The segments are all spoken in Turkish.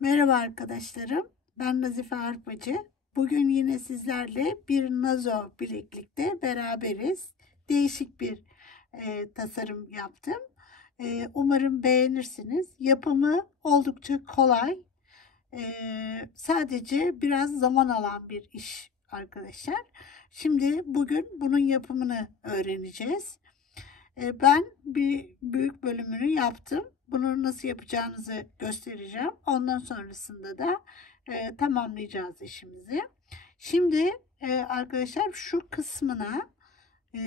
Merhaba arkadaşlarım, ben Nazife Arpacı. Bugün yine sizlerle bir nazo bileklikte beraberiz. Değişik bir tasarım yaptım. Umarım beğenirsiniz. Yapımı oldukça kolay. Sadece biraz zaman alan bir iş arkadaşlar. Şimdi bugün bunun yapımını öğreneceğiz. Ben bir büyük bölümünü yaptım. Bunu nasıl yapacağınızı göstereceğim. Ondan sonrasında da tamamlayacağız işimizi. Şimdi arkadaşlar şu kısmına e,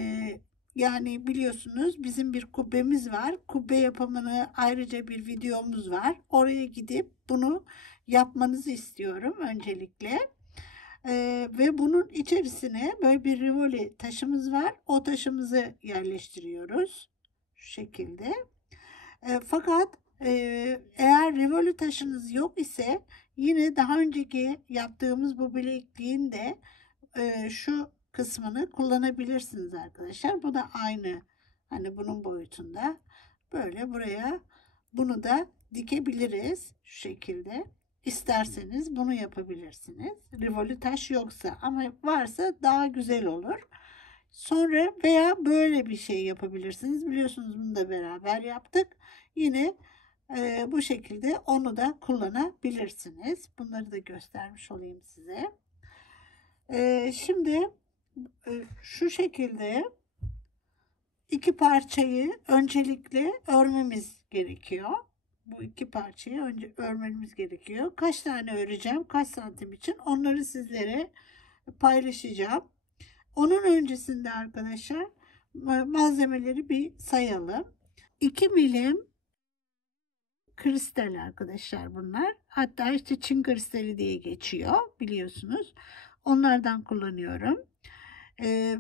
yani biliyorsunuz bizim bir kubbemiz var. Kubbe yapımını ayrıca bir videomuz var. Oraya gidip bunu yapmanızı istiyorum öncelikle. Ve bunun içerisine böyle bir rivoli taşımız var. O taşımızı yerleştiriyoruz. Şu şekilde. Fakat eğer rivoli taşınız yok ise yine daha önceki yaptığımız bu bilekliğin de şu kısmını kullanabilirsiniz arkadaşlar. Bu da aynı. Hani bunun boyutunda. Böyle buraya bunu da dikebiliriz. Şu şekilde. İsterseniz bunu yapabilirsiniz. Rivoli taş yoksa ama varsa daha güzel olur. Sonra veya böyle bir şey yapabilirsiniz. Biliyorsunuz bunu da beraber yaptık. Yine bu şekilde onu da kullanabilirsiniz. Bunları da göstermiş olayım size. Şimdi şu şekilde iki parçayı öncelikle örmemiz gerekiyor. Bu iki parçayı önce örmemiz gerekiyor. Kaç tane öreceğim, kaç santim için onları sizlere paylaşacağım. Onun öncesinde arkadaşlar malzemeleri bir sayalım. 2 milim kristal arkadaşlar bunlar. Hatta işte Çin kristali diye geçiyor biliyorsunuz. Onlardan kullanıyorum.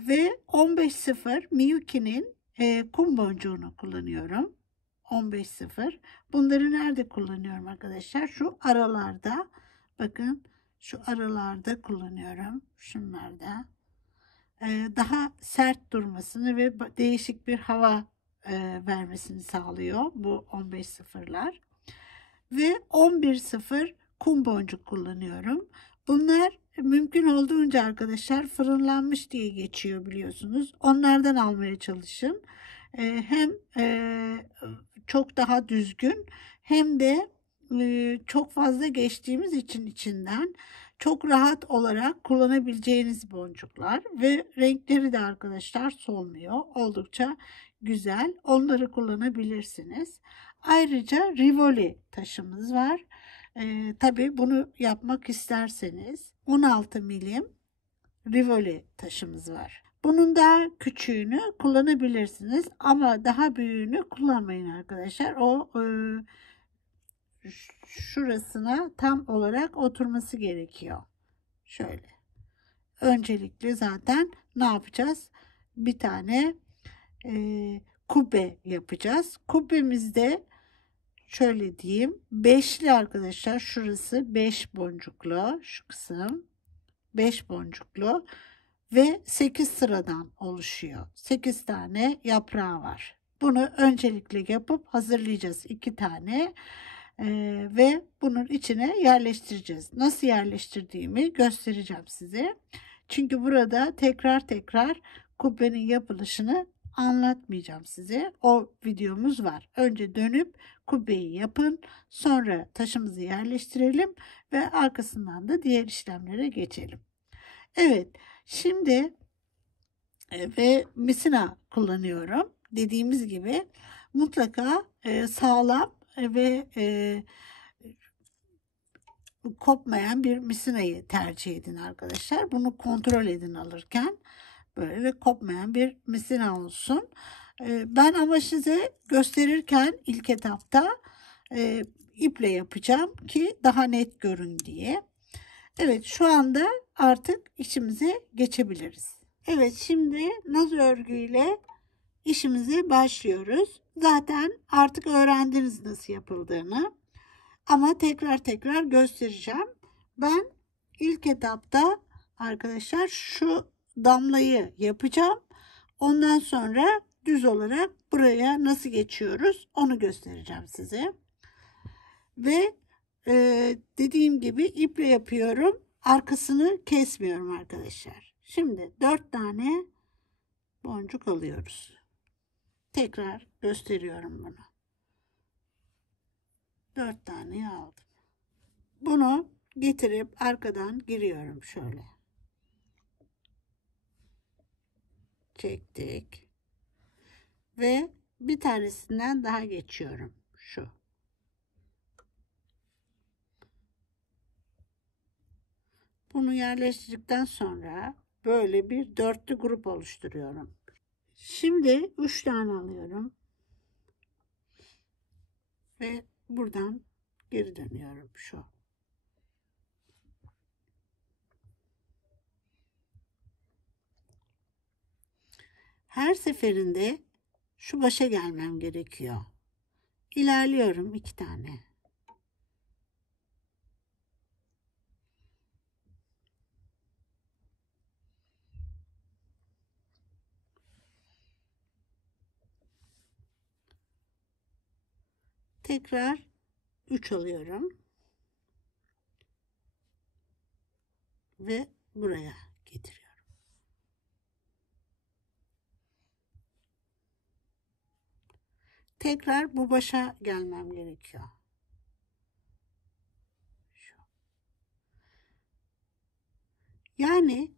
Ve 15.0 Miyuki'nin kum boncuğunu kullanıyorum. 15.0. Bunları nerede kullanıyorum arkadaşlar? Şu aralarda. Bakın şu aralarda kullanıyorum. Şunlarda. Daha sert durmasını ve değişik bir hava vermesini sağlıyor bu 15.0'lar. Ve 11.0 kum boncuk kullanıyorum. Bunlar mümkün olduğunca arkadaşlar fırınlanmış diye geçiyor biliyorsunuz. Onlardan almaya çalışın. Hem çok daha düzgün hem de çok fazla geçtiğimiz için içinden çok rahat olarak kullanabileceğiniz boncuklar ve renkleri de arkadaşlar solmuyor. Oldukça güzel. Onları kullanabilirsiniz. Ayrıca Rivoli taşımız var. Tabii bunu yapmak isterseniz 16 milim Rivoli taşımız var. Bunun daha küçüğünü kullanabilirsiniz ama daha büyüğünü kullanmayın arkadaşlar. O şurasına tam olarak oturması gerekiyor. Şöyle. Öncelikle zaten ne yapacağız? Bir tane kubbe yapacağız. Kubbemizde şöyle diyeyim. Beşli arkadaşlar. Şurası 5 boncuklu. Şu kısım 5 boncuklu ve 8 sıradan oluşuyor. 8 tane yaprağı var. Bunu öncelikle yapıp hazırlayacağız. 2 tane ve bunun içine yerleştireceğiz. Nasıl yerleştirdiğimi göstereceğim size. Çünkü burada tekrar kubbenin yapılışını anlatmayacağım size. O videomuz var. Önce dönüp kubbeyi yapın. Sonra taşımızı yerleştirelim ve arkasından da diğer işlemlere geçelim. Evet. Şimdi ve misina kullanıyorum. Dediğimiz gibi mutlaka sağlam ve kopmayan bir misinayı tercih edin arkadaşlar. Bunu kontrol edin alırken. Böyle kopmayan bir misina olsun. Ben ama size gösterirken ilk etapta iple yapacağım ki daha net görün diye. Evet, şu anda artık işimize geçebiliriz. Evet, şimdi naz örgüyle işimize başlıyoruz. Zaten artık öğrendiniz nasıl yapıldığını. Ama tekrar göstereceğim. Ben ilk etapta arkadaşlar şu damlayı yapacağım. Ondan sonra düz olarak buraya nasıl geçiyoruz onu göstereceğim size. Ve dediğim gibi iple yapıyorum. Arkasını kesmiyorum arkadaşlar. Şimdi 4 tane boncuk alıyoruz. Tekrar gösteriyorum bunu. 4 tane aldım. Bunu getirip arkadan giriyorum şöyle. Çektik. Ve bir tanesinden daha geçiyorum. Şu. Bunu yerleştirdikten sonra böyle bir dörtlü grup oluşturuyorum. Şimdi 3 tane alıyorum. Ve buradan geri dönüyorum. Şu. Her seferinde şu başa gelmem gerekiyor. İlerliyorum 2 tane. Tekrar 3 alıyorum. Ve buraya getiriyorum. Tekrar bu başa gelmem gerekiyor. Yani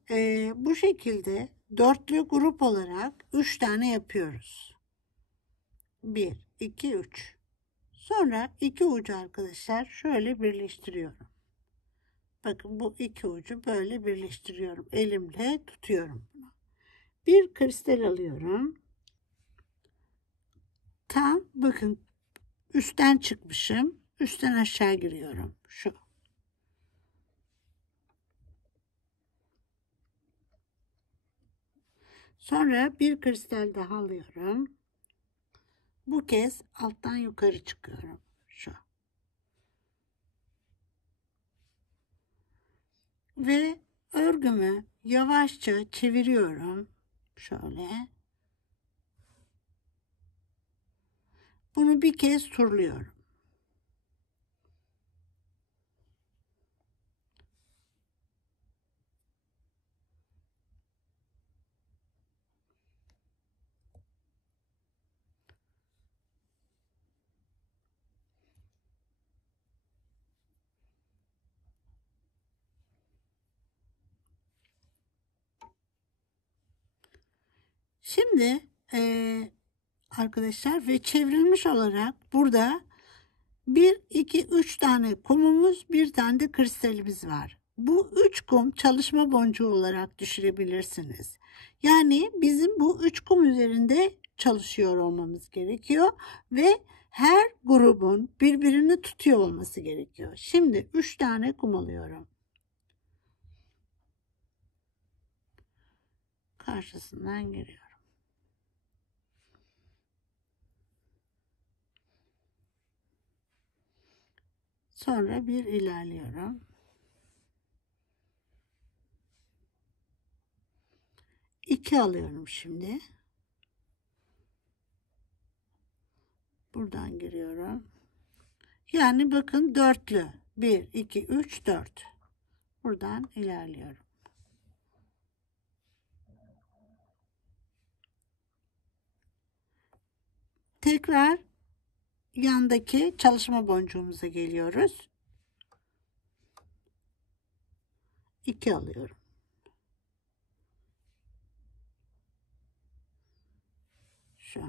bu şekilde dörtlü grup olarak 3 tane yapıyoruz. 1, 2, 3. Sonra iki ucu arkadaşlar şöyle birleştiriyorum. Bakın bu iki ucu böyle birleştiriyorum. Elimle tutuyorum bunu. Bir kristal alıyorum. Tam bakın üstten çıkmışım. Üstten aşağı giriyorum. Şu. Sonra bir kristal daha alıyorum. Bu kez alttan yukarı çıkıyorum. Şu. Ve örgümü yavaşça çeviriyorum. Şöyle. Bunu bir kez turluyorum. Şimdi arkadaşlar ve çevrilmiş olarak burada 1, 2, 3 tane kumumuz, bir tane de kristalimiz var. Bu 3 kum çalışma boncuğu olarak düşürebilirsiniz. Yani bizim bu 3 kum üzerinde çalışıyor olmamız gerekiyor ve her grubun birbirini tutuyor olması gerekiyor. Şimdi 3 tane kum alıyorum. Karşısından giriyorum. Sonra bir ilerliyorum. 2 alıyorum şimdi. Buradan giriyorum. Yani bakın dörtlü. 1, 2, 3, 4. Buradan ilerliyorum. Tekrar yandaki çalışma boncuğumuza geliyoruz. 2 alıyorum. Şu.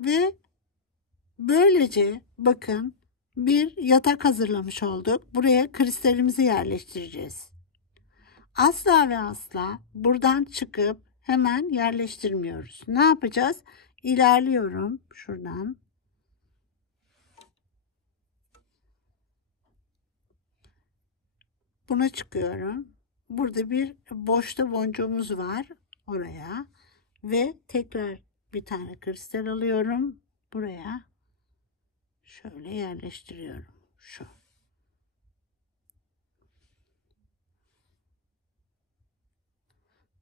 Ve böylece bakın bir yatak hazırlamış olduk. Buraya kristalimizi yerleştireceğiz. Asla ve asla buradan çıkıp hemen yerleştirmiyoruz. Ne yapacağız? İlerliyorum şuradan. Buna çıkıyorum. Burada bir boşta boncuğumuz var oraya ve tekrar bir tane kristal alıyorum buraya. Şöyle yerleştiriyorum. Şu.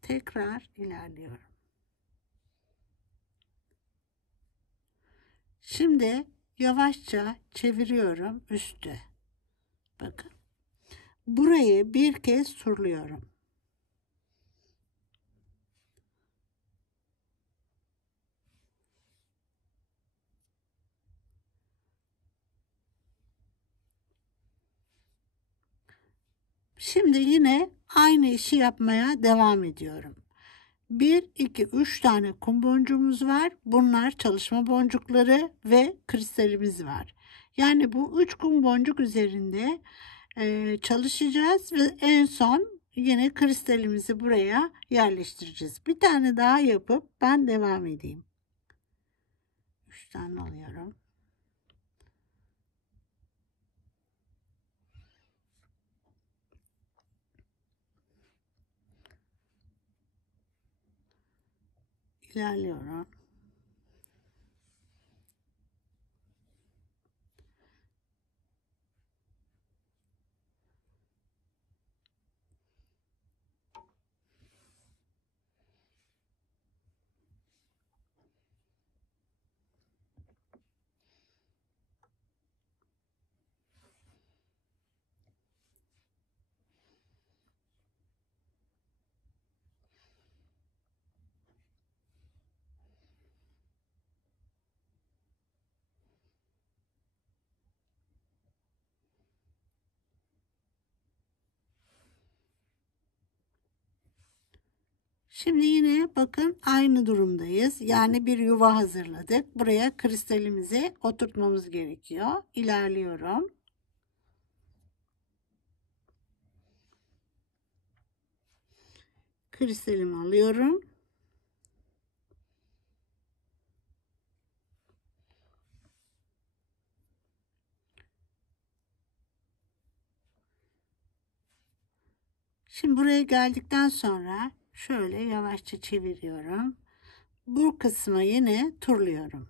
Tekrar ilerliyorum. Şimdi yavaşça çeviriyorum üstü. Bakın. Burayı bir kez turluyorum. Şimdi yine aynı işi yapmaya devam ediyorum. 1, 2, 3 tane kum boncuğumuz var. Bunlar çalışma boncukları ve kristalimiz var. Yani bu 3 kum boncuk üzerinde çalışacağız ve en son yine kristalimizi buraya yerleştireceğiz. Bir tane daha yapıp ben devam edeyim. 3 tane alıyorum. İlerliyorum. Şimdi yine bakın aynı durumdayız. Yani bir yuva hazırladık. Buraya kristalimizi oturtmamız gerekiyor. İlerliyorum. Kristalimi alıyorum. Şimdi buraya geldikten sonra şöyle yavaşça çeviriyorum. Bu kısmı yine turluyorum.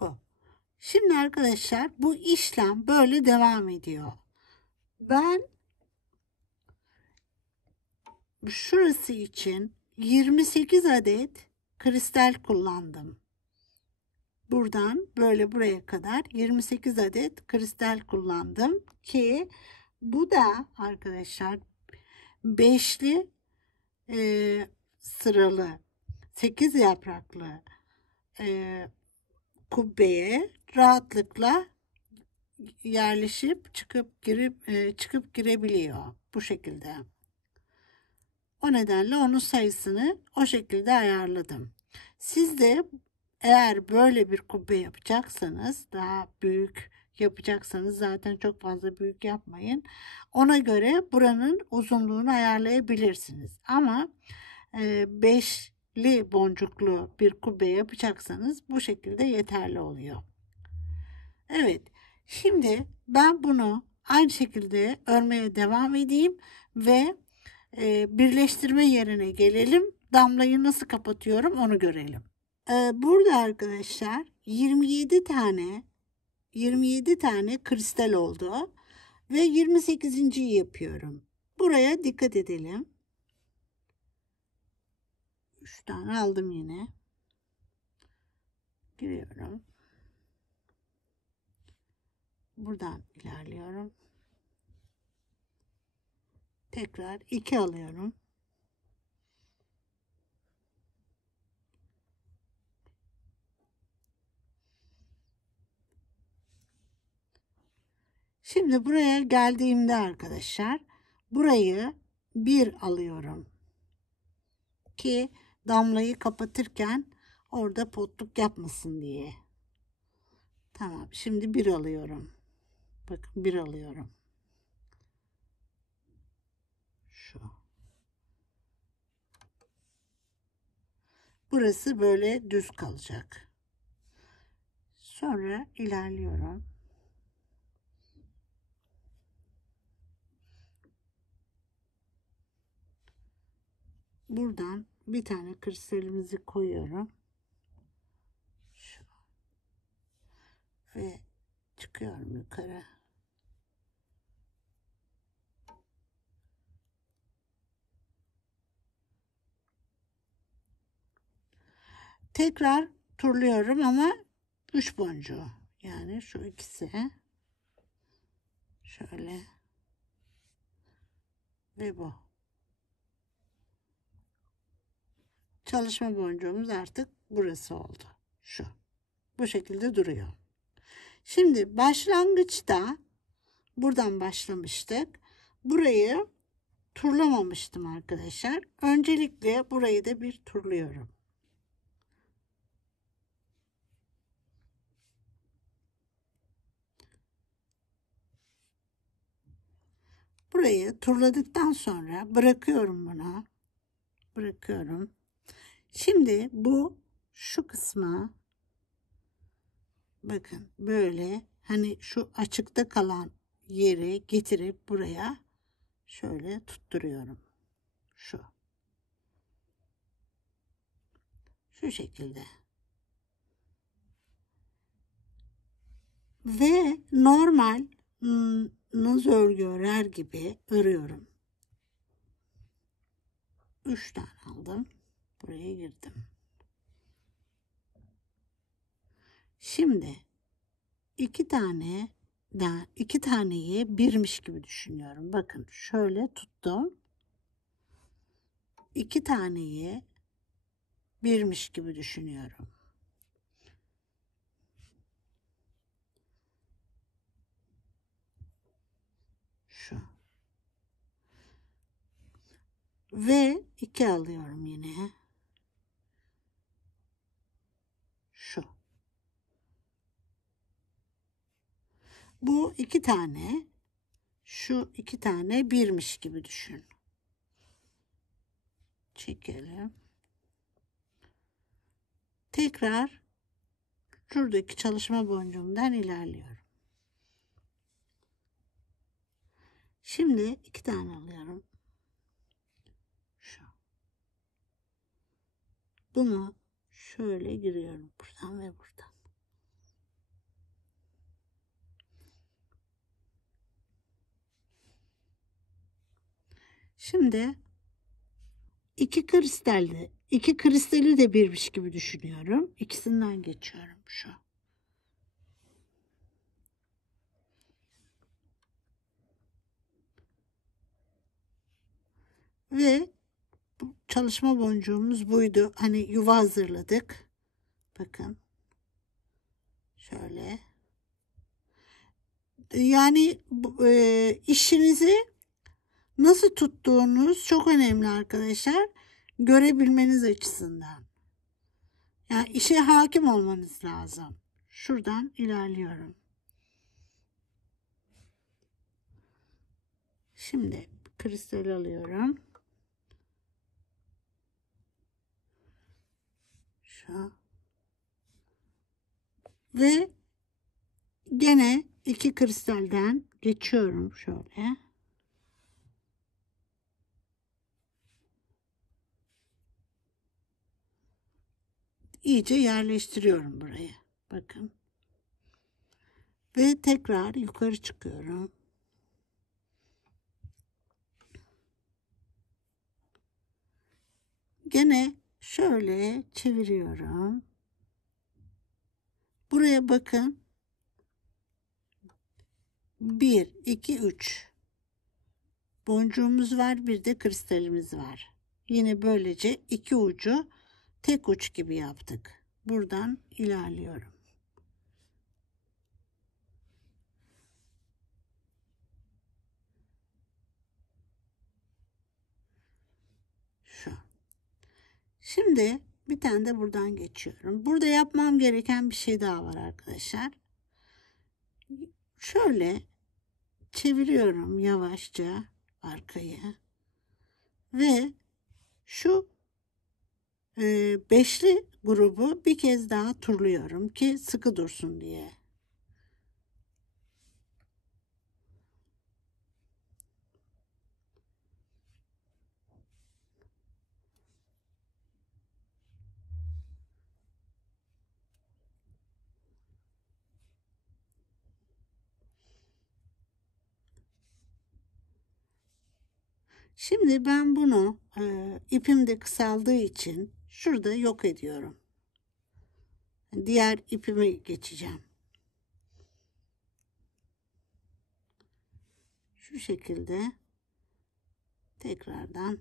Bu. Şimdi arkadaşlar bu işlem böyle devam ediyor. Ben şurası için 28 adet kristal kullandım. Buradan böyle buraya kadar 28 adet kristal kullandım ki bu da arkadaşlar beşli sıralı 8 yapraklı kubbeye rahatlıkla yerleşip çıkıp girebiliyor bu şekilde. O nedenle onun sayısını o şekilde ayarladım. Siz de eğer böyle bir kubbe yapacaksanız, daha büyük yapacaksanız, zaten çok fazla büyük yapmayın. Ona göre buranın uzunluğunu ayarlayabilirsiniz. Ama beşli boncuklu bir kubbe yapacaksanız bu şekilde yeterli oluyor. Evet, şimdi ben bunu aynı şekilde örmeye devam edeyim ve birleştirme yerine gelelim. Damlayı nasıl kapatıyorum onu görelim. Burada arkadaşlar 27 tane kristal oldu ve 28.yi yapıyorum. Buraya dikkat edelim. 3 tane aldım yine. Giriyorum. Buradan ilerliyorum. Tekrar 2 alıyorum. Şimdi buraya geldiğimde arkadaşlar burayı 1 alıyorum ki damlayı kapatırken orada potluk yapmasın diye. Tamam, şimdi 1 alıyorum. Bakın 1 alıyorum. Şu. Burası böyle düz kalacak. Sonra ilerliyorum. Buradan bir tane kristalimizi koyuyorum. Şu. Ve çıkıyorum yukarı. Tekrar turluyorum ama 3 boncuğu. Yani şu ikisi. Şöyle. Ve bu. Çalışma boncuğumuz artık burası oldu. Şu. Bu şekilde duruyor. Şimdi başlangıçta buradan başlamıştık. Burayı turlamamıştım arkadaşlar. Öncelikle burayı da bir turluyorum. Burayı turladıktan sonra bırakıyorum bunu. Bırakıyorum. Şimdi bu şu kısma bakın böyle hani şu açıkta kalan yeri getirip buraya şöyle tutturuyorum. Şu şekilde. Ve normal naz örgü örer gibi örüyorum. 3 tane aldım. Buraya girdim. Şimdi iki taneyi birmiş gibi düşünüyorum. Bakın şöyle tuttum. 2 taneyi birmiş gibi düşünüyorum. Şu. Ve 2 alıyorum yine. Şu. Bu 2 tane, şu 2 tane birmiş gibi düşün. Çekelim. Tekrar şuradaki çalışma boncuğumdan ilerliyorum. Şimdi 2 tane alıyorum. Şu. Bunu şöyle giriyorum buradan ve buradan. Şimdi iki kristali de birmiş gibi düşünüyorum. İkisinden geçiyorum şu. Ve bu çalışma boncuğumuz buydu. Hani yuva hazırladık. Bakın. Şöyle. Yani işinizi nasıl tuttuğunuz çok önemli arkadaşlar. Görebilmeniz açısından. Yani işe hakim olmanız lazım. Şuradan ilerliyorum. Şimdi kristal alıyorum. Şu. Ve gene 2 kristalden geçiyorum şöyle. İyice yerleştiriyorum buraya. Bakın. Ve tekrar yukarı çıkıyorum. Gene şöyle çeviriyorum. Buraya bakın. 1, 2, 3. Boncuğumuz var, bir de kristalimiz var. Yine böylece iki ucu tek uç gibi yaptık. Buradan ilerliyorum. Şu. Şimdi bir tane de buradan geçiyorum. Burada yapmam gereken bir şey daha var arkadaşlar. Şöyle çeviriyorum yavaşça arkayı ve şu beşli grubu bir kez daha turluyorum ki sıkı dursun diye. Şimdi ben bunu ipim de kısaldığı için şurada yok ediyorum. Diğer ipimi geçeceğim. Şu şekilde tekrardan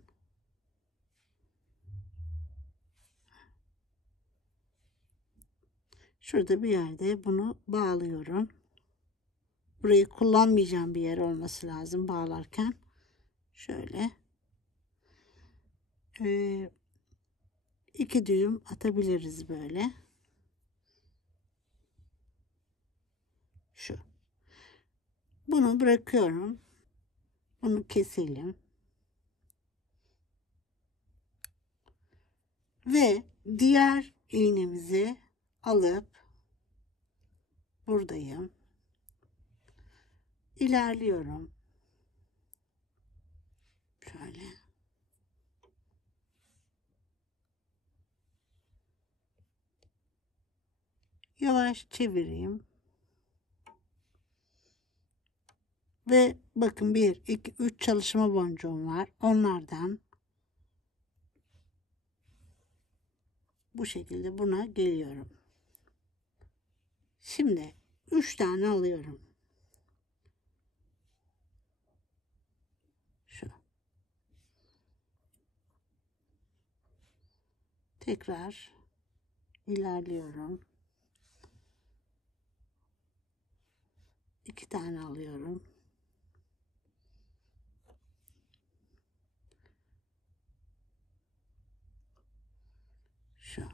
şurada bir yerde bunu bağlıyorum. Burayı kullanmayacağım bir yer olması lazım bağlarken. Şöyle 2 düğüm atabiliriz böyle. Şu. Bunu bırakıyorum. Bunu keselim. Ve diğer iğnemizi alıp buradayım. İlerliyorum. Şöyle. Yavaş çevireyim. Ve bakın 1, 2, 3 çalışma boncuğum var. Onlardan bu şekilde buna geliyorum. Şimdi 3 tane alıyorum. Şu. Tekrar ilerliyorum. 2 tane alıyorum. Şu.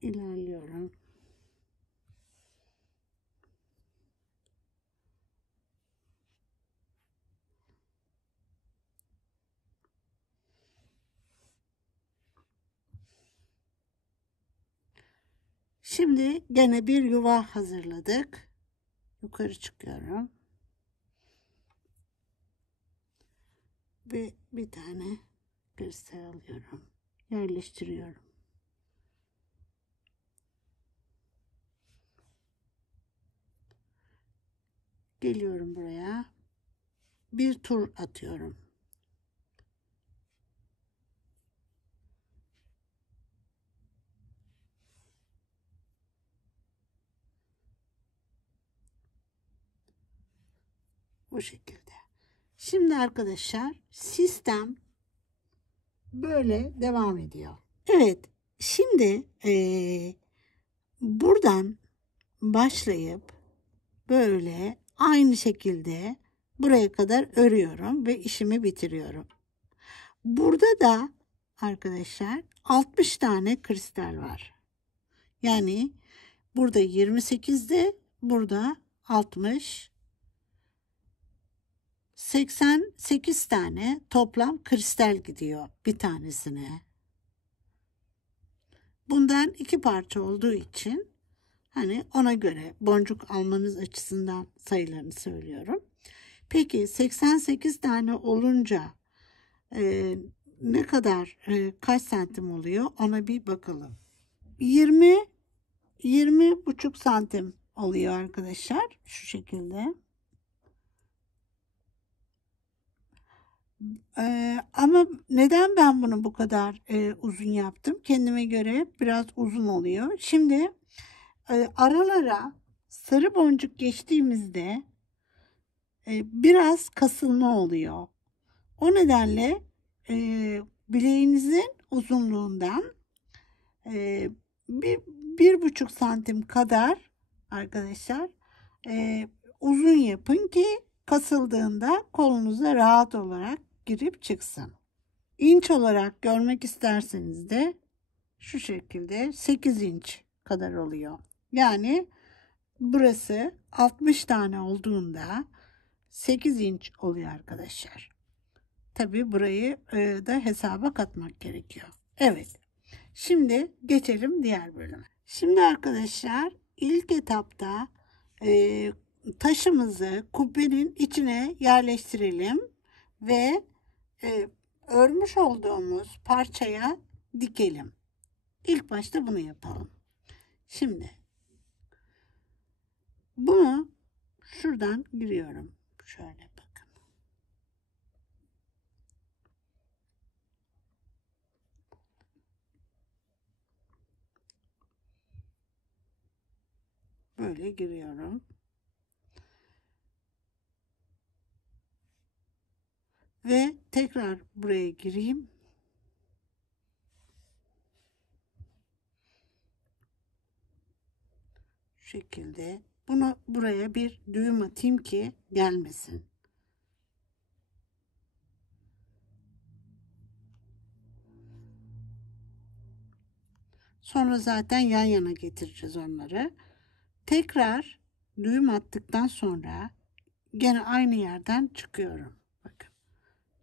İlerliyorum. Şimdi gene bir yuva hazırladık. Yukarı çıkıyorum. Ve bir tane kristal alıyorum. Yerleştiriyorum. Geliyorum buraya. Bir tur atıyorum. Bu şekilde. Şimdi arkadaşlar sistem böyle devam ediyor. Evet. Şimdi buradan başlayıp böyle aynı şekilde buraya kadar örüyorum ve işimi bitiriyorum. Burada da arkadaşlar 60 tane kristal var. Yani burada 28'de, burada 60, 88 tane toplam kristal gidiyor bir tanesine. Bundan 2 parça olduğu için hani ona göre boncuk almanız açısından sayılarını söylüyorum. Peki 88 tane olunca ne kadar kaç santim oluyor ona bir bakalım. 20 buçuk santim oluyor arkadaşlar. Şu şekilde. Ama neden ben bunu bu kadar uzun yaptım? Kendime göre biraz uzun oluyor. Şimdi aralara sarı boncuk geçtiğimizde biraz kasılma oluyor. O nedenle bileğinizin uzunluğundan bir buçuk santim kadar arkadaşlar uzun yapın ki kasıldığında kolunuza rahat olarak girip çıksın. İnç olarak görmek isterseniz de şu şekilde 8 inç kadar oluyor. Yani burası 60 tane olduğunda 8 inç oluyor arkadaşlar. Tabi burayı da hesaba katmak gerekiyor. Evet. Şimdi geçelim diğer bölüme. Şimdi arkadaşlar ilk etapta taşımızı kubbenin içine yerleştirelim ve örmüş olduğumuz parçaya dikelim. İlk başta bunu yapalım. Şimdi bunu şuradan giriyorum. Şöyle bakın. Şöyle giriyorum. Ve tekrar buraya gireyim. Şu şekilde. Bunu buraya bir düğüm atayım ki gelmesin. Sonra zaten yan yana getireceğiz onları. Tekrar düğüm attıktan sonra gene aynı yerden çıkıyorum. Bakın.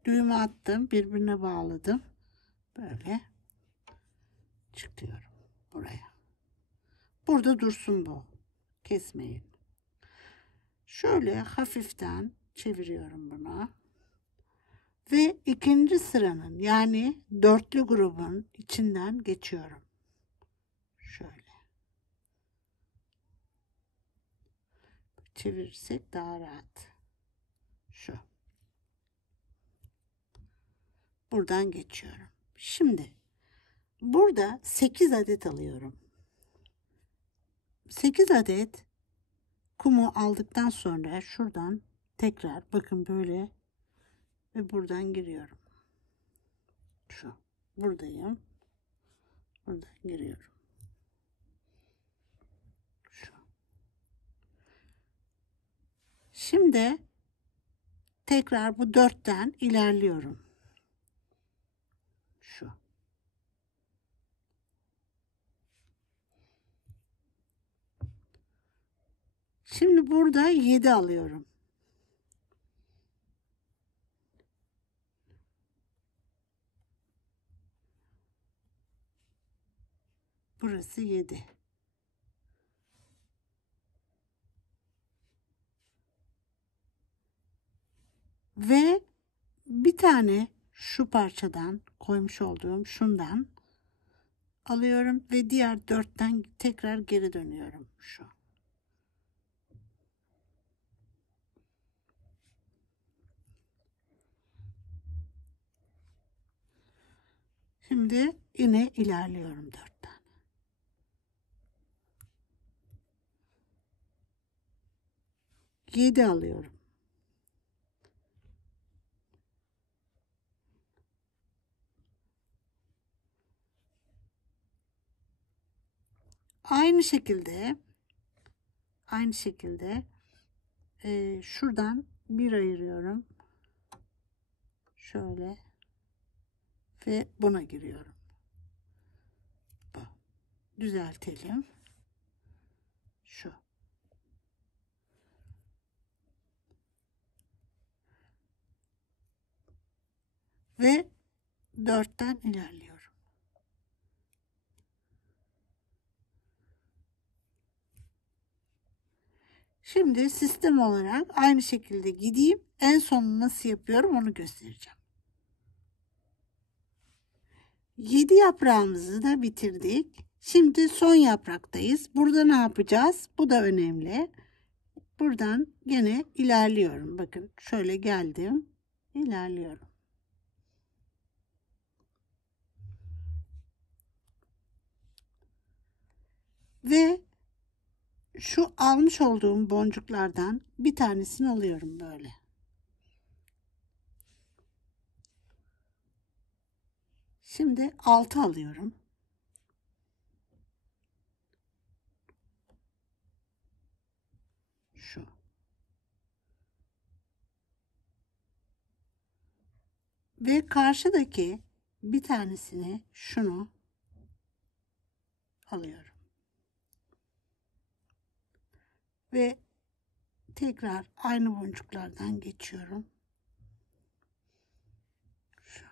Düğümü attım, birbirine bağladım. Böyle çıkıyorum buraya. Burada dursun bu. Kesmeyin. Şöyle hafiften çeviriyorum bunu. Ve ikinci sıranın yani dörtlü grubun içinden geçiyorum. Şöyle. Çevirirsek daha rahat. Şu. Buradan geçiyorum. Şimdi burada 8 adet alıyorum. 8 adet kumu aldıktan sonra şuradan tekrar bakın böyle ve buradan giriyorum. Şu. Buradayım. Buradan giriyorum. Şu. Şimdi tekrar bu 4'ten ilerliyorum. Şu. Şimdi burada 7 alıyorum. Burası 7. Ve bir tane şu parçadan koymuş olduğum şundan alıyorum ve diğer 4'ten tekrar geri dönüyorum. Şu. Şimdi yine ilerliyorum 4'ten. Yedi alıyorum. Aynı şekilde şuradan bir ayırıyorum. Şöyle ve buna giriyorum. Bu. Düzeltelim. Şu. Ve 4'ten ilerliyorum. Şimdi sistem olarak aynı şekilde gideyim. En son nasıl yapıyorum onu göstereceğim. 7 yaprağımızı da bitirdik. Şimdi son yapraktayız. Burada ne yapacağız? Bu da önemli. Buradan gene ilerliyorum. Bakın şöyle geldim. İlerliyorum. Ve şu almış olduğum boncuklardan bir tanesini alıyorum böyle. Şimdi 6 alıyorum. Şu. Ve karşıdaki bir tanesini şunu alıyorum. Ve tekrar aynı boncuklardan geçiyorum. Şu.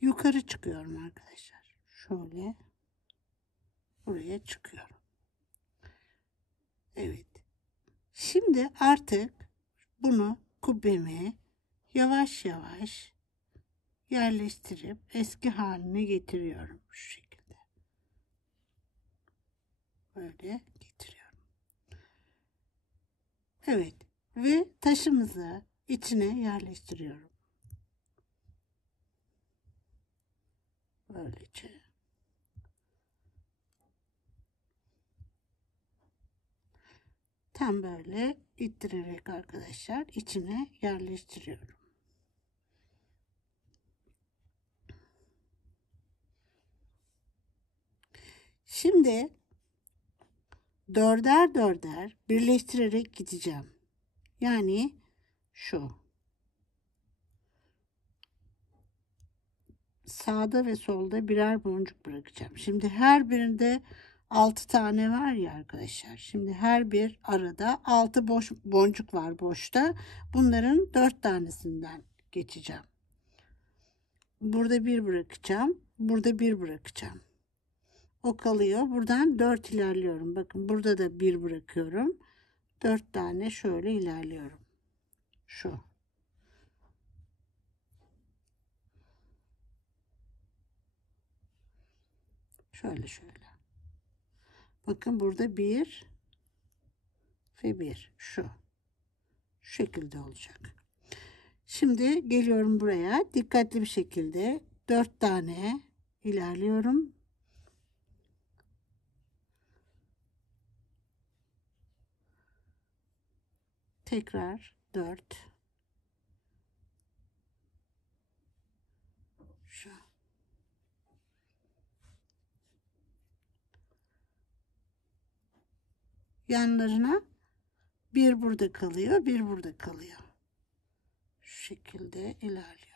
Yukarı çıkıyorum arkadaşlar. Şöyle buraya çıkıyorum. Evet. Şimdi artık bunu kubbeme yavaş yavaş yerleştirip eski haline getiriyorum şu şekilde. Böyle getiriyorum. Evet. Ve taşımızı içine yerleştiriyorum. Böylece. Tam böyle ittirerek arkadaşlar içine yerleştiriyorum. Şimdi dörder dörder birleştirerek gideceğim. Yani şu. Sağda ve solda birer boncuk bırakacağım. Şimdi her birinde 6 tane var ya arkadaşlar. Şimdi her bir arada 6 boş boncuk var boşta. Bunların 4 tanesinden geçeceğim. Burada bir bırakacağım. Burada bir bırakacağım. O kalıyor. Buradan 4 ilerliyorum. Bakın burada da bir bırakıyorum. 4 tane şöyle ilerliyorum. Şu. Şöyle şöyle. Bakın burada bir ve bir. Şu şekilde olacak. Şimdi geliyorum buraya. Dikkatli bir şekilde 4 tane ilerliyorum. Tekrar 4. Şu. Yanlarına bir burada kalıyor, bir burada kalıyor. Şu şekilde ilerliyorum.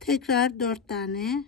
Tekrar 4 tane.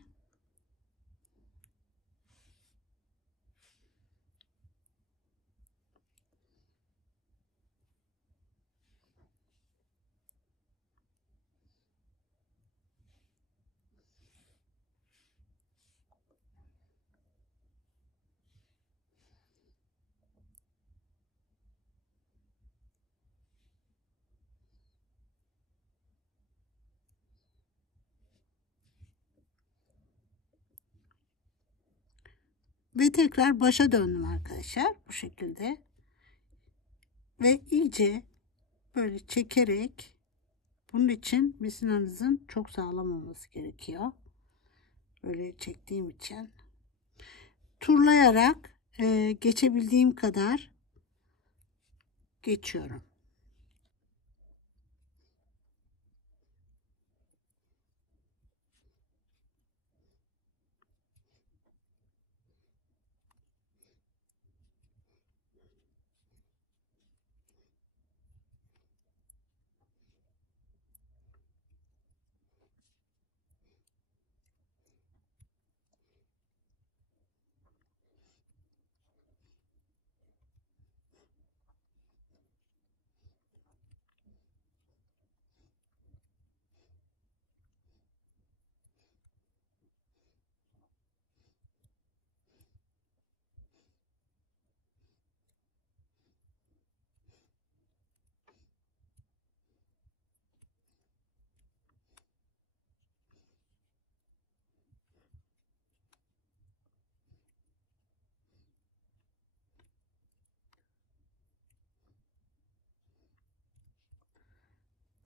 Ve tekrar başa döndüm arkadaşlar. Bu şekilde. Ve iyice böyle çekerek, bunun için misinanızın çok sağlam olması gerekiyor. Böyle çektiğim için. Turlayarak geçebildiğim kadar geçiyorum.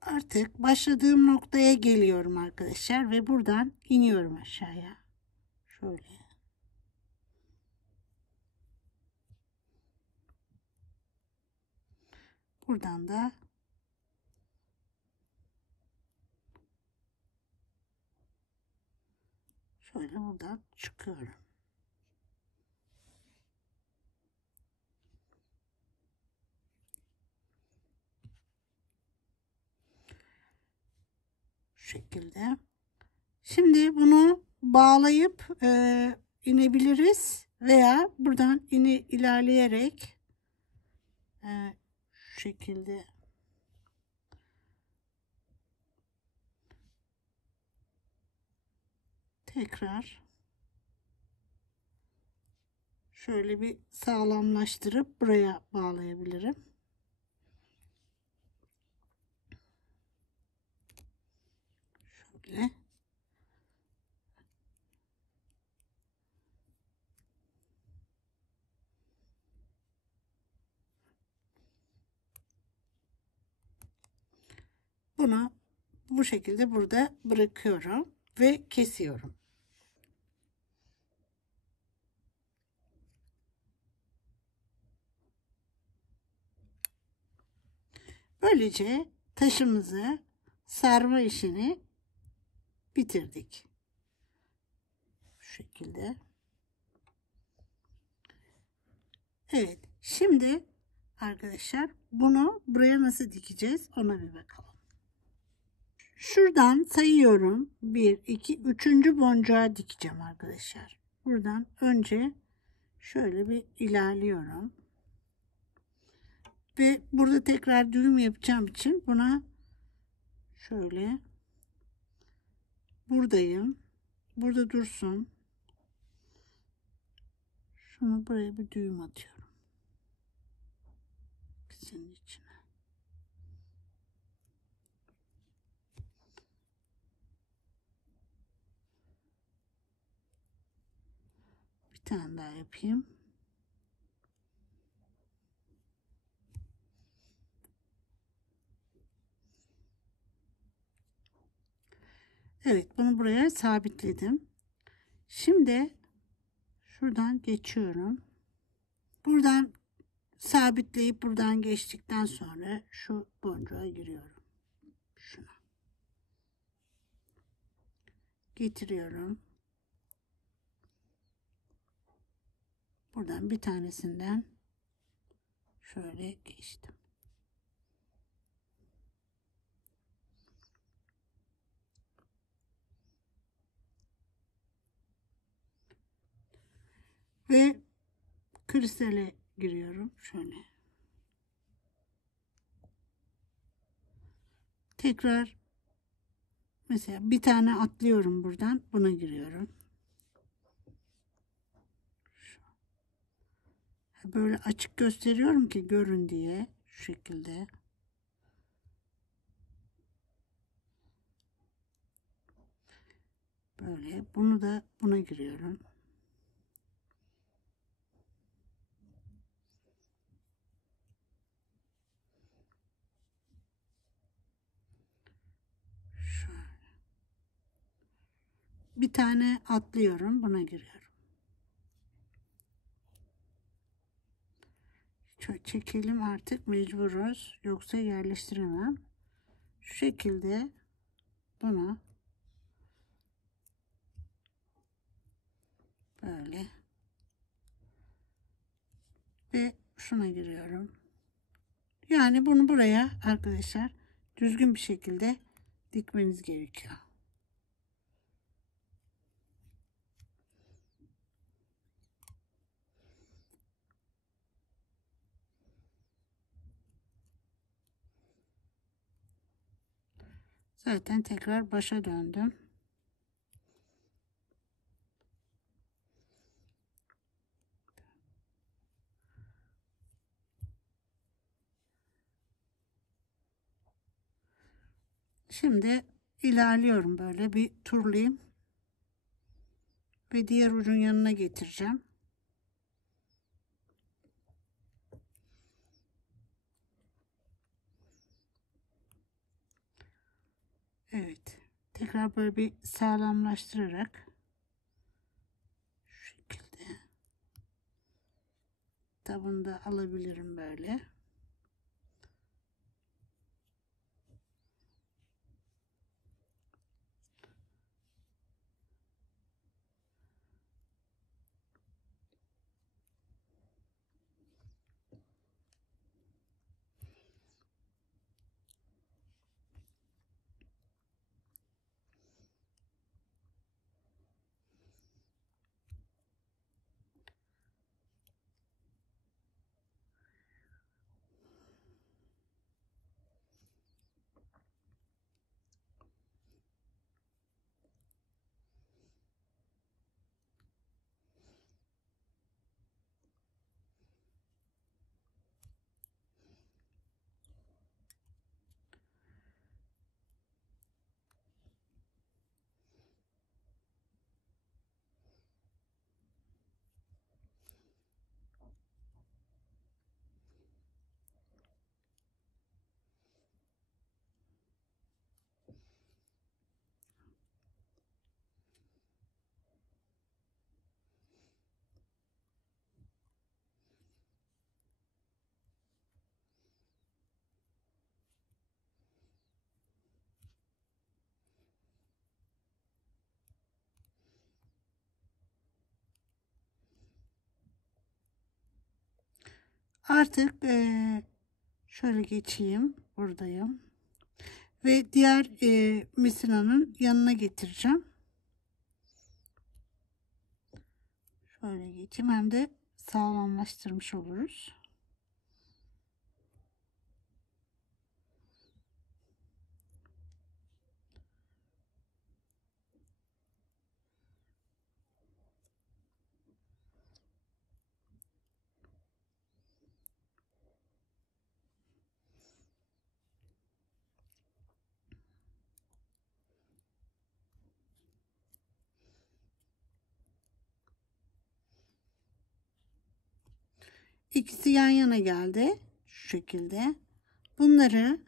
Artık başladığım noktaya geliyorum arkadaşlar ve buradan iniyorum aşağıya. Şöyle. Buradan da şöyle buradan çıkıyorum. Şu şekilde. Şimdi bunu bağlayıp inebiliriz veya buradan ilerleyerek şu şekilde tekrar şöyle bir sağlamlaştırıp buraya bağlayabilirim. Şöyle. Bunu bu şekilde burada bırakıyorum ve kesiyorum. Böylece taşımızı sarma işini bitirdik. Şu şekilde. Evet. Şimdi arkadaşlar bunu buraya nasıl dikeceğiz ona bir bakalım. Şuradan sayıyorum. 1, 2, 3. boncuğa dikeceğim arkadaşlar. Buradan önce şöyle bir ilerliyorum. Ve burada tekrar düğüm yapacağım için buna şöyle buradayım. Burada dursun. Şunu buraya bir düğüm atıyorum. İkisinin içine. Bir tane daha yapayım. Evet, bunu buraya sabitledim. Şimdi şuradan geçiyorum. Buradan sabitleyip buradan geçtikten sonra şu boncuğa giriyorum. Şuna. Getiriyorum. Buradan bir tanesinden şöyle geçtim. Ve kristale giriyorum. Şöyle. Tekrar mesela bir tane atlıyorum buradan. Buna giriyorum. Böyle açık gösteriyorum ki görün diye. Şu şekilde. Böyle. Bunu da buna giriyorum. Şöyle. Bir tane atlıyorum. Buna giriyorum. Şöyle çekelim, artık mecburuz. Yoksa yerleştiremem. Şu şekilde buna böyle ve şuna giriyorum. Yani bunu buraya arkadaşlar düzgün bir şekilde dikmeniz gerekiyor. Zaten tekrar başa döndüm. Şimdi ilerliyorum, böyle bir turlayayım ve diğer ucun yanına getireceğim. Evet. Tekrar böyle bir sağlamlaştırarak şu şekilde tabını da alabilirim böyle. Artık şöyle geçeyim. Buradayım. Ve diğer misinanın yanına getireceğim. Şöyle geçeyim. Hem de sağlamlaştırmış oluruz. İkisi yan yana geldi. Şu şekilde. Bunları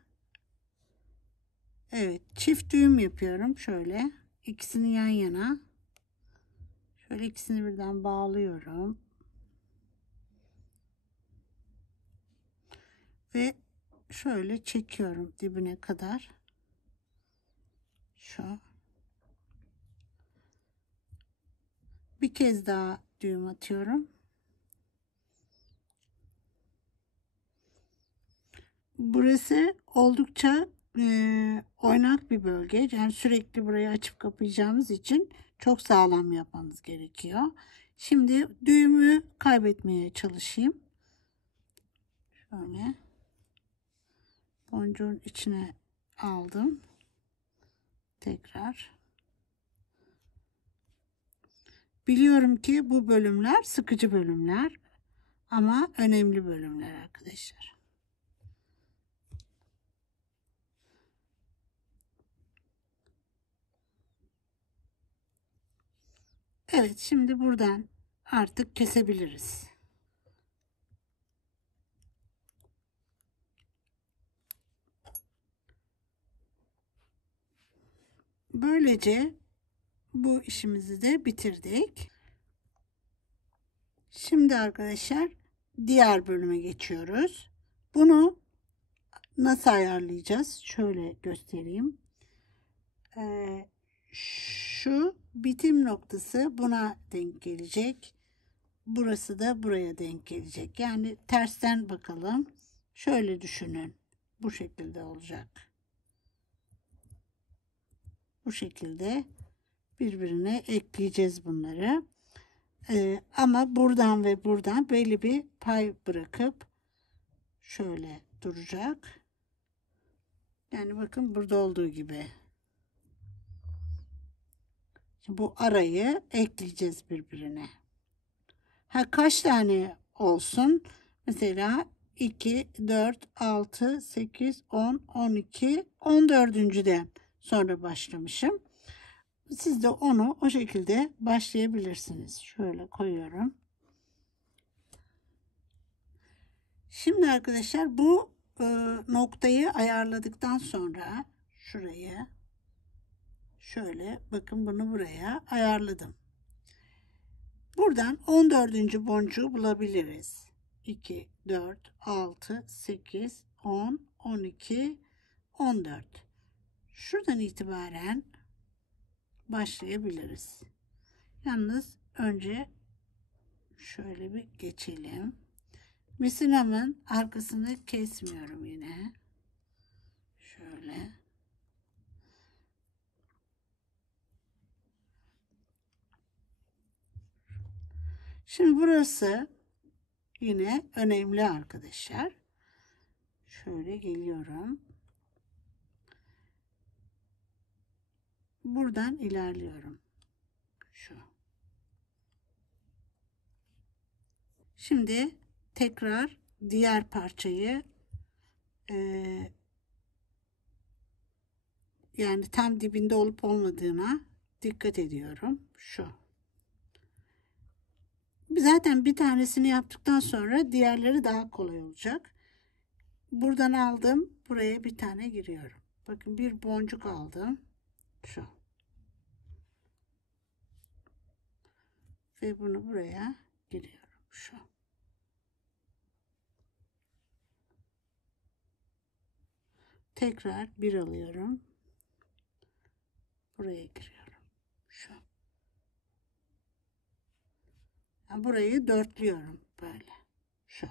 evet çift düğüm yapıyorum. Şöyle ikisini yan yana. Şöyle ikisini birden bağlıyorum. Ve şöyle çekiyorum dibine kadar. Şu. Bir kez daha düğüm atıyorum. Burası oldukça oynak bir bölge. Yani sürekli burayı açıp kapayacağımız için çok sağlam yapmamız gerekiyor. Şimdi düğümü kaybetmeye çalışayım. Şöyle boncuğun içine aldım. Tekrar. Biliyorum ki bu bölümler sıkıcı bölümler ama önemli bölümler arkadaşlar. Evet, şimdi buradan artık kesebiliriz. Böylece bu işimizi de bitirdik. Şimdi arkadaşlar diğer bölüme geçiyoruz. Bunu nasıl ayarlayacağız? Şöyle göstereyim. Şu bitim noktası buna denk gelecek. Burası da buraya denk gelecek. Yani tersten bakalım. Şöyle düşünün. Bu şekilde olacak. Bu şekilde birbirine ekleyeceğiz bunları. Ama buradan ve buradan belli bir pay bırakıp şöyle duracak. Yani bakın burada olduğu gibi. Şimdi bu arayı ekleyeceğiz birbirine. Ha, kaç tane olsun? Mesela 2, 4, 6, 8, 10, 12, 14.'den sonra başlamışım. Siz de onu o şekilde başlayabilirsiniz. Şöyle koyuyorum. Şimdi arkadaşlar bu noktayı ayarladıktan sonra şurayı şöyle bakın bunu buraya ayarladım. Buradan 14. boncuğu bulabiliriz. 2, 4, 6, 8, 10, 12, 14. Şuradan itibaren başlayabiliriz. Yalnız önce şöyle bir geçelim. Misinamın arkasını kesmiyorum yine. Şöyle. Şimdi burası yine önemli arkadaşlar. Şöyle geliyorum. Buradan ilerliyorum. Şu. Şimdi tekrar diğer parçayı yani tam dibinde olup olmadığına dikkat ediyorum. Şu. Zaten bir tanesini yaptıktan sonra diğerleri daha kolay olacak. Buradan aldım. Buraya bir tane giriyorum. Bakın bir boncuk aldım. Şu. Ve bunu buraya giriyorum. Şu. Tekrar bir alıyorum. Buraya giriyorum. Şu. Yani burayı dörtlüyorum böyle. Şu.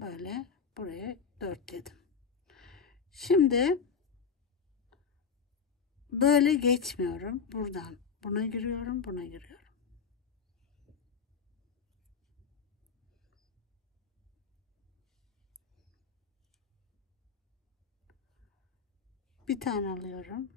böyle buraya dörtledim. Şimdi böyle geçmiyorum. Buradan buna giriyorum, buna giriyorum. Bir tane alıyorum.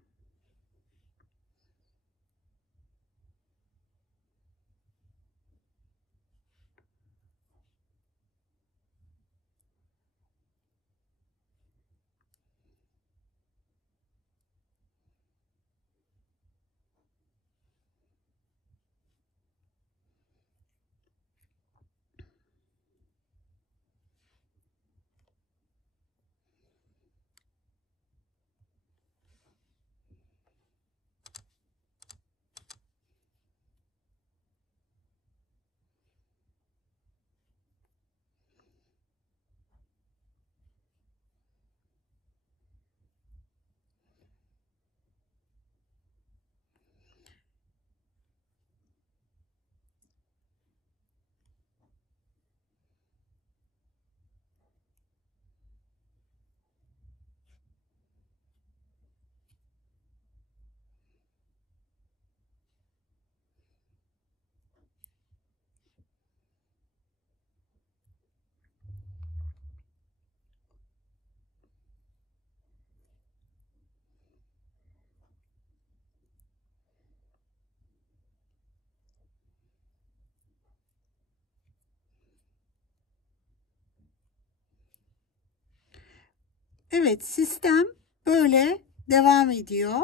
Evet, sistem böyle devam ediyor.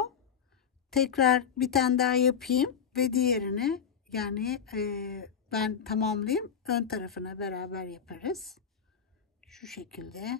Tekrar bir tane daha yapayım ve diğerini yani ben tamamlayayım. Ön tarafına beraber yaparız. Şu şekilde.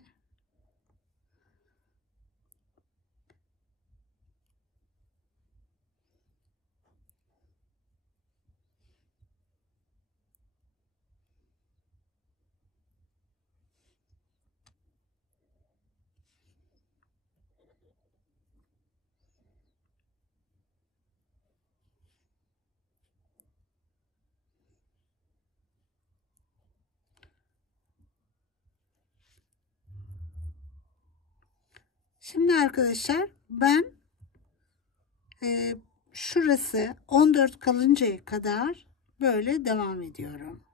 Şimdi arkadaşlar ben e, şurası 14 kalıncaya kadar böyle devam ediyorum.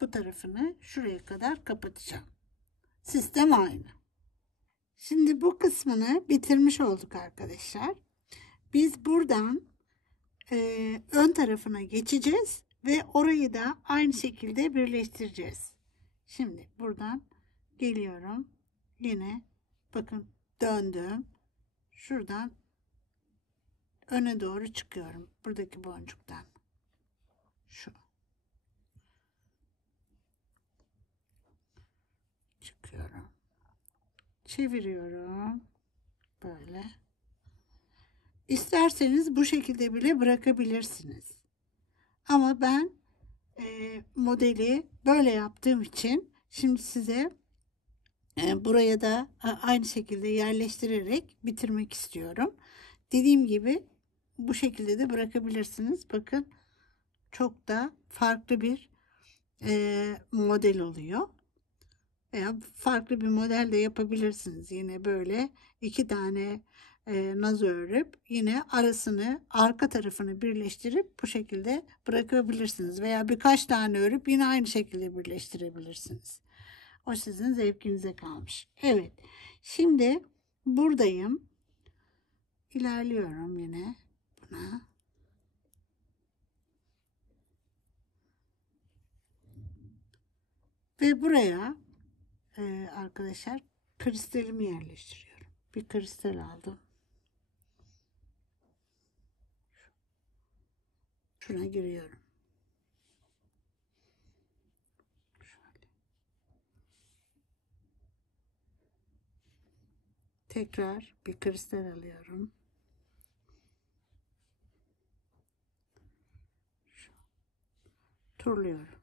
Bu tarafını şuraya kadar kapatacağım. Sistem aynı. Şimdi bu kısmını bitirmiş olduk arkadaşlar. Biz buradan ön tarafına geçeceğiz ve orayı da aynı şekilde birleştireceğiz. Şimdi buradan geliyorum. Yine bakın döndüm. Şuradan öne doğru çıkıyorum. Buradaki boncuktan. Şu. Çıkıyorum. Çeviriyorum. Böyle. İsterseniz bu şekilde bile bırakabilirsiniz. Ama ben modeli böyle yaptığım için şimdi size buraya da aynı şekilde yerleştirerek bitirmek istiyorum. Dediğim gibi bu şekilde de bırakabilirsiniz. Bakın çok da farklı bir model oluyor. Veya farklı bir model de yapabilirsiniz. Yine böyle iki tane naz örüp yine arasını arka tarafını birleştirip bu şekilde bırakabilirsiniz. Veya birkaç tane örüp yine aynı şekilde birleştirebilirsiniz. O sizin zevkinize kalmış. Evet. Şimdi buradayım. İlerliyorum yine buna. Ve buraya arkadaşlar kristalimi yerleştiriyorum. Bir kristal aldım. Şuna giriyorum. Şöyle. Tekrar bir kristal alıyorum. Turluyorum.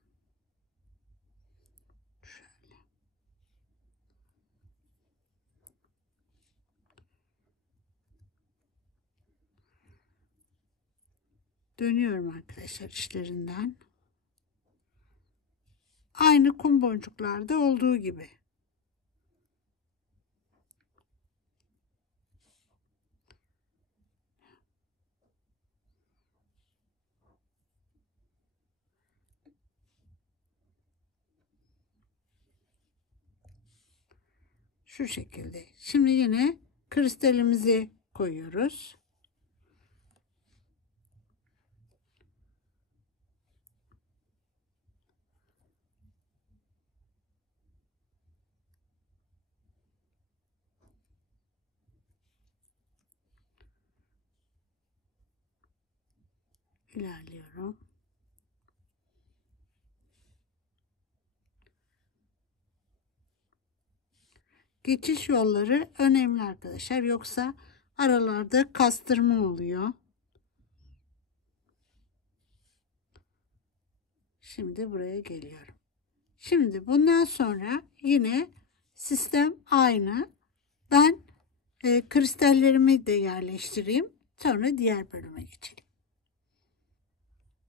Şöyle. Dönüyorum arkadaşlar işlerinden. Aynı kum boncuklarda olduğu gibi. Şu şekilde. Şimdi yine kristalimizi koyuyoruz. İlerliyorum. Geçiş yolları önemli arkadaşlar. Yoksa aralarda kastırma oluyor. Şimdi buraya geliyorum. Şimdi bundan sonra yine sistem aynı. Ben kristallerimi de yerleştireyim. Sonra diğer bölüme geçelim.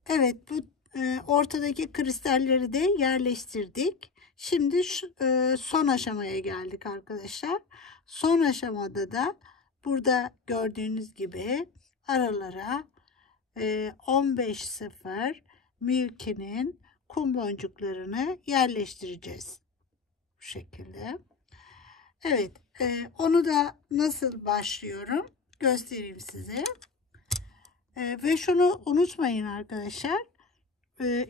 Evet, bu ortadaki kristalleri de yerleştirdik. Şimdi son aşamaya geldik arkadaşlar. Son aşamada da burada gördüğünüz gibi aralara 15.0 Milky'nin kum boncuklarını yerleştireceğiz. Bu şekilde. Evet, onu da nasıl başlıyorum göstereyim size. Ve şunu unutmayın arkadaşlar.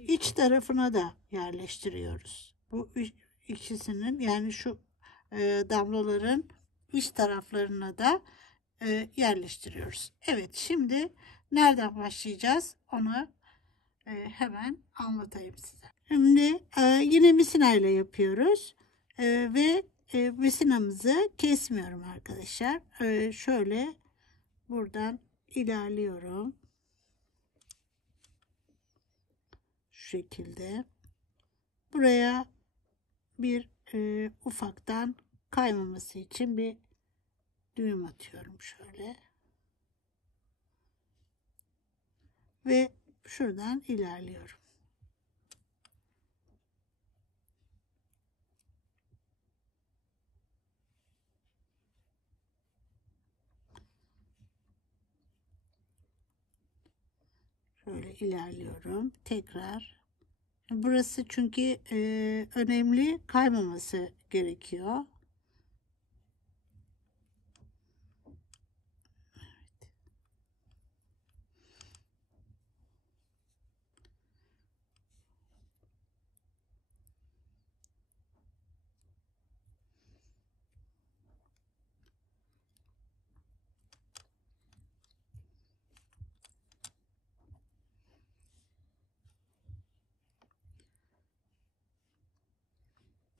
İç tarafına da yerleştiriyoruz. Bu ikisinin yani şu damlaların iç taraflarına da yerleştiriyoruz. Evet, şimdi nereden başlayacağız onu hemen anlatayım size. Şimdi yine misina ile yapıyoruz ve misinamızı kesmiyorum arkadaşlar. Şöyle buradan ilerliyorum. Şu şekilde. Buraya bir ufaktan kaymaması için bir düğüm atıyorum şöyle. Ve şuradan ilerliyorum. Şöyle ilerliyorum. Tekrar. Burası çünkü önemli, kaymaması gerekiyor.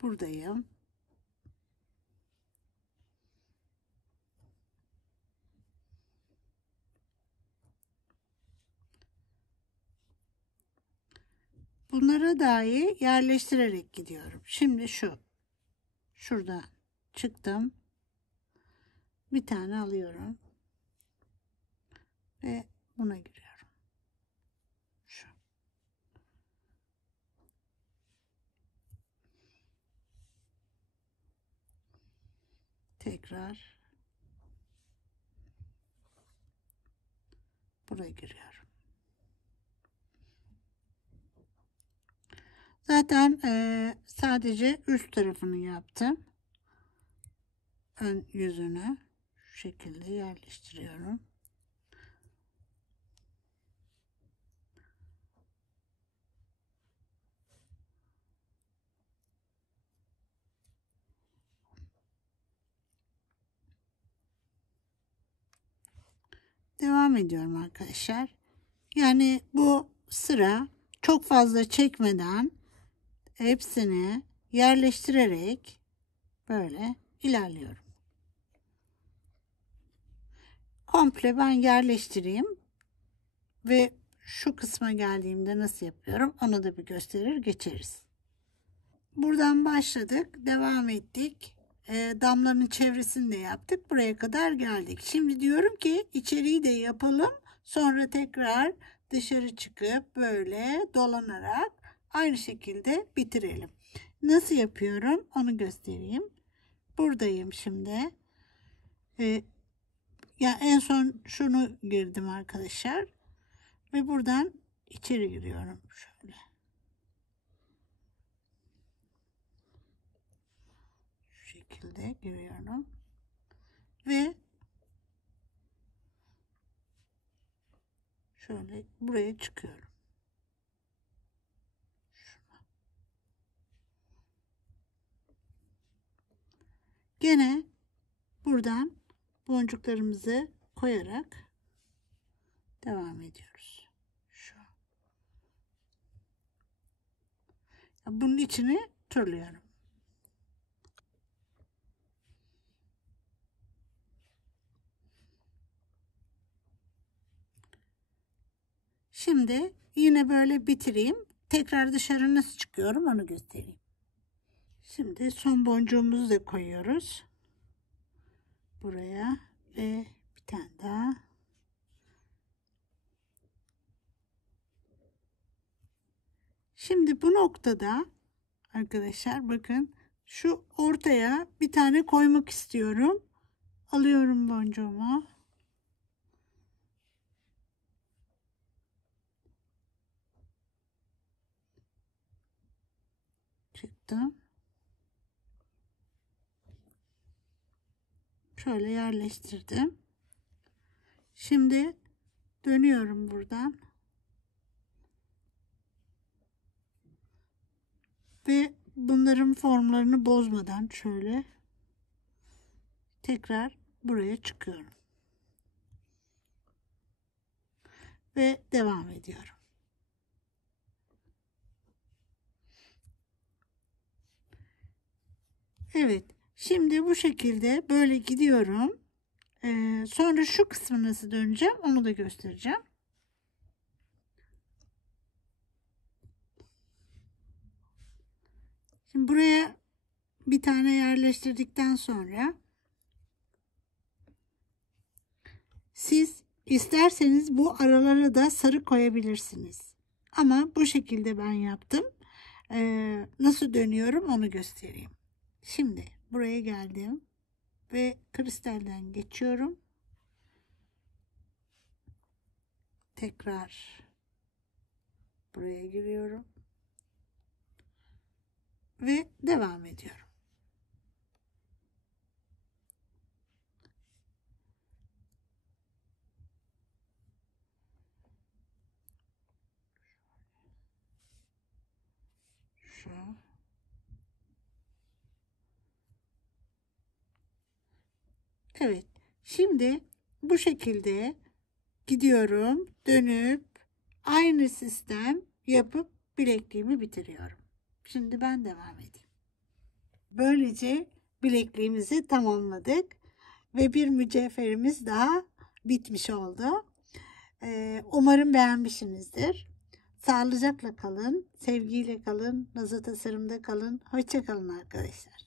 Buradayım. Bunlara dahi yerleştirerek gidiyorum. Şimdi şurada çıktım. Bir tane alıyorum. Ve buna giriyorum. Şu. Tekrar buraya giriyorum. Zaten sadece üst tarafını yaptım. Ön yüzünü şu şekilde yerleştiriyorum. Devam ediyorum arkadaşlar. Yani bu sıra çok fazla çekmeden hepsini yerleştirerek böyle ilerliyorum. Komple ben yerleştireyim ve şu kısma geldiğimde nasıl yapıyorum onu da bir gösterir geçeriz. Buradan başladık, devam ettik. Damlanın çevresini de yaptık. Buraya kadar geldik. Şimdi diyorum ki içeriği de yapalım. Sonra tekrar dışarı çıkıp böyle dolanarak aynı şekilde bitirelim. Nasıl yapıyorum onu göstereyim. Buradayım şimdi. Ya en son şunu girdim arkadaşlar. Ve buradan içeri giriyorum şöyle. Şu şekilde giriyorum. Ve şöyle buraya çıkıyorum. Gene buradan boncuklarımızı koyarak devam ediyoruz. Şu. Bunun içini turluyorum. Şimdi yine böyle bitireyim. Tekrar dışarı nasıl çıkıyorum onu göstereyim. Şimdi son boncuğumuzu da koyuyoruz. Buraya ve bir tane daha. Şimdi bu noktada arkadaşlar bakın şu ortaya bir tane koymak istiyorum. Alıyorum boncuğumu. Çıktım. Şöyle yerleştirdim. Şimdi dönüyorum buradan. Ve bunların formlarını bozmadan şöyle tekrar buraya çıkıyorum. Ve devam ediyorum. Evet. Şimdi bu şekilde böyle gidiyorum. Sonra şu kısmı nasıl döneceğim onu da göstereceğim. Şimdi buraya bir tane yerleştirdikten sonra siz isterseniz bu aralara da sarı koyabilirsiniz. Ama bu şekilde ben yaptım. Nasıl dönüyorum onu göstereyim. Şimdi buraya geldim ve kristalden geçiyorum. Tekrar buraya giriyorum ve devam ediyorum. Şu. Evet. Şimdi bu şekilde gidiyorum, dönüp aynı sistem yapıp bilekliğimi bitiriyorum. Şimdi ben devam edeyim. Böylece bilekliğimizi tamamladık ve bir mücevherimiz daha bitmiş oldu. Umarım beğenmişsinizdir. Sağlıcakla kalın, sevgiyle kalın, Nazo Tasarım'da kalın. Hoşça kalın arkadaşlar.